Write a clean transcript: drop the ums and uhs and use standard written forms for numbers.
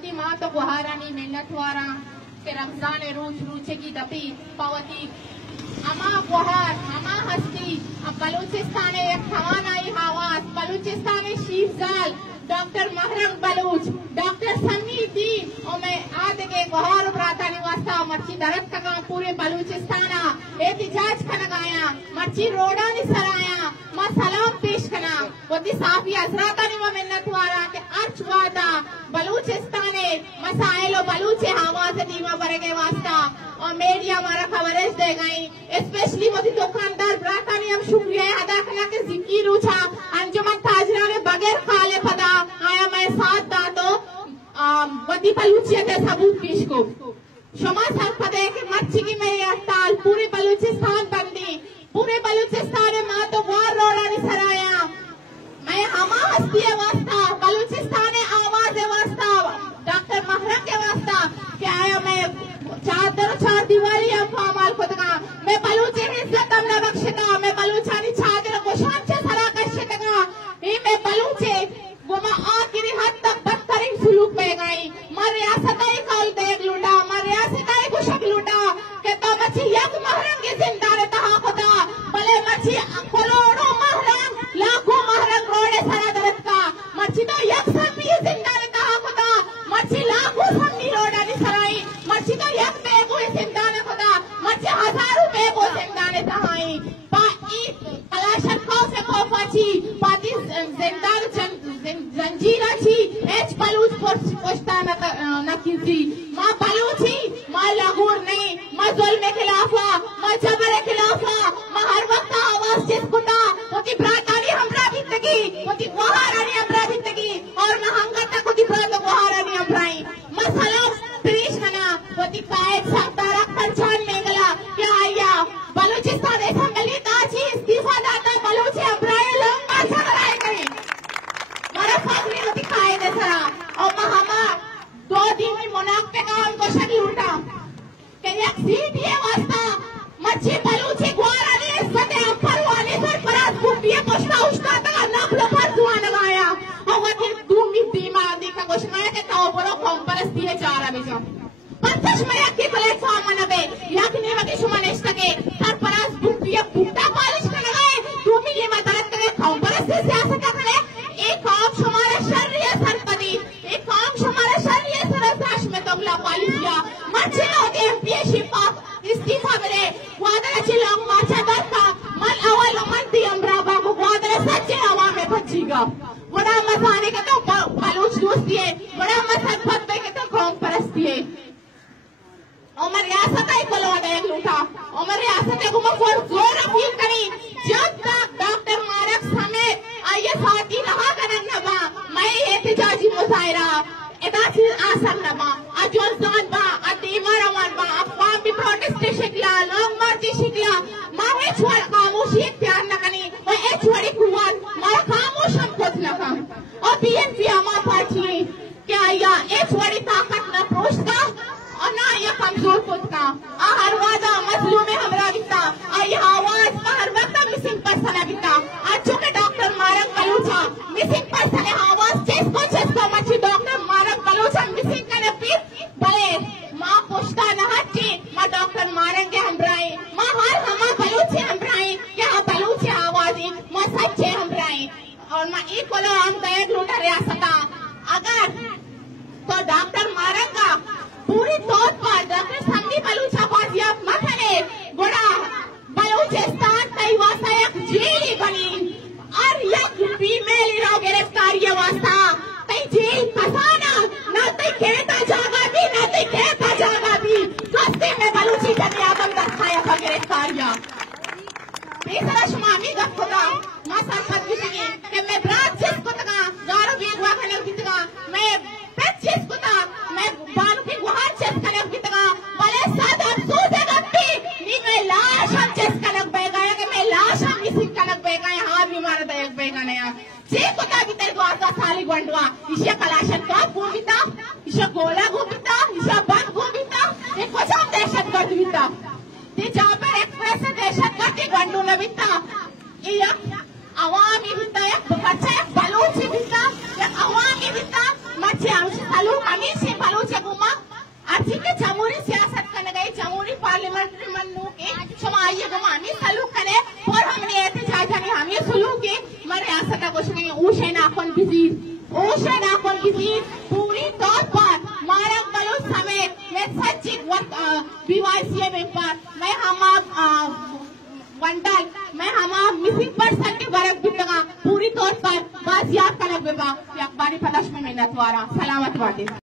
वती माँ तो गुहारानी मिन्नत वारा के रमजान रोज रूचे की दपी पवती अमा गुहार अमा हस्ती अब बलूचिस्तान एक खवानाई हवास बलूचिस्तान शीफजाल डॉक्टर महरम बलूच डॉक्टर समी दीन और मैं आते के गुहार उबरातानी वास्ता मर्ची दरद का पूरे बलूचिस्ताना एहतिजाज का लगाया मर्ची रोडा नि सराया मां सलाम पेश करना वती साफी हजरातानी व मिन्नत वारा के अर्च वादा बलूचिस्ताने मसाइलो बलूचे आवाज दीवा बरगे वास्ता और मीडिया हमारा कवरेज दे गई स्पेशली वती दुकानदार ब्रातानी हम शुक्रिया अदा करना के जिक्र उठा अंजुमन ताजरा ने बगैर काले पदा आया मैं साथ दातो वती बलूचिया के सबूत पेश को शमा सर पदे के मच्छी की मेरी हड़ताल पूरे बलूचिस्तान बंदी पूरे बलूचिस्तान में माँ तो वार रोड़ा नहीं सराया मैं हमा हस्ती वास्ता बलूचिस्तान आवाज वास्ता डॉक्टर महरम के वास्ता क्या आया मैं चार दीवारी अफवामाल खुद का मैं बलूची इज्जत हमने बख्शेगा मैं बलूचानी चादर गोशान से सरा कशेगा ये मैं बलूचे वो मैं आखिरी हद तक बदतरीन सुलूक में गई मर रियासत ही कौल देख लूटा मर रियासत ही कुशक लूटा के तो मच्छी यक महरम की जिंदा रहता हाँ खुदा भले मच्छी करोड़ों महरम लाखों महरम रोड़े सरा दरद का मच्छी तो यक सब भी जिंदा रहता हाँ खुदा मच्छी लाखों समी रोड़ा नहीं सराई मच्छी तो यक बेगो जिंदा ने खुदा मच्छी हजारों बेगो जिंदा ने तहाई पाई कलाशर कौफे कौफाची पाती जिंदार जंजीरा छी एच बलूच पोस्ता न कीजी माँ बलूची माँ लागूर नहीं माँ जुल्म के खिलाफा माँ जबर के खिलाफा माँ हर वक्त आवाज जिसकुता होती ब्रातानी हमरा भी तकी होती गुहारानी हमरा भी तकी और माँ हंगा तक होती ब्रात गुहारानी हमराई माँ सलाम पेश करना होती कायद साफ्तारा खर्चान मेंगला क्या आया बलूचिस्तान ऐसा मिली ताजी इस्तीफा दाता बलूची हमराई लोग माचा कराए गई मारा फागली होती कायद सरा और माँ हमा 2 दिन में मुनाक पे काम को शक लूटा के एक सीट ये वास्ता मच्छी बलूची गुहारानी इज्जत अफर वाली सर परात कुपिया पोस्टा उसका तक नकलो पर दुआ लगाया और वो दिन दूमी दीमा आदि का घोषणा के तो बोलो कॉम्परस दिए जा रहा बेचा पंचश में एक प्लेटफॉर्म मनबे याकने वके शुमानेश तके सर परात कुपिया पुट्टा पालिश कर लगाए दूमी ये मदद करे कॉम्परस से सियासत करे एक काम हमारे शर्रिया सरपदी एक काम हमारे शर्रिया सरसाश में तगला पालिशिया मच्छी होते एमपी शिपा इस्तीफा मेरे वादरा चिलोंग माचा दरका मन अवल मंदी अमराबा को वादरा सच्चे हवा में बचीगा बड़ा मसाने के तो बलूच दोस्ती है बड़ा मसन पत्ते के तो कौम परस्ती है उमर रियासत आई कोलवा देख लूटा उमर रियासत को मफोर जोर अपील करी जब तक डॉक्टर मारक समेत आइए साथी रहा करन नबा मैं एहतिजाजी मुजाहिरा इदासी आसम नबा अजोल जान बा अदीवर अमन बा अफवाम भी प्रोटेस्ट शिकला लोग मर्जी शिकला मावे छोड़ खामोशी इख्तियार न कनी और ए छोड़ी कुवान मारा खामोश हम खुद न काम और बीएनपी आमा पार्टी क्या या ए छोड़ी ताकत न प्रोश का और ना ये कमजोर खुद का हर वादा मजलूम में हमरा बिता आई आवाज हर वक्त मिसिंग पर्सन बिता आज जो के डॉक्टर मारक बलूचा मिसिंग पर्सन जिसको मच्छी डॉक्टर मारक बलूचा मिसिंग करने फिर भले माँ पुष्टा न हटी माँ डॉक्टर मारेंगे हमराई माँ हर हमा बलूचे हमराई क्या बलूचे आवाजी माँ सच्चे हमराई और माँ एक बोलो हम गए लूटा रियासता अगर तो डॉक्टर मारेंगा पूरी तौर पर डॉक्टर संदी बलूचा बाजियाब मखने गुड़ा बलूचिस्तान तई वास्ता एक जेल बनी और एक फीमेल रो गिरफ्तारी वास्ता तई जेल फसाना ना तई कहता जागा भी ना तई कहता जागा भी कस्ते में बलूची दुनिया बंद खाया का गिरफ्तारियां बेसरा शमामी का खुदा मां सरपंच की कि मैं ब्रात जिसको तका गारो भी हुआ खने की तका मैं पेट जिसको ता मैं बानु की गुहार चेस कने की तका भले साथ हम सोचे गप्पी नी मैं लाश हम चेस कने बेगा कि मैं लाश हम किसी कने बेगा हां भी मार दे बेगा ने जे को ता भी तेरे को आसा साली वर्क BYCA मेंबर मैं हम वंडल मैं हम मिसिंग पर्सन के बरक दुटगा पूरी तौर पर बाजियाब तलब बेबा या अखबारी पदाश में मेहनत वारा सलामत वादे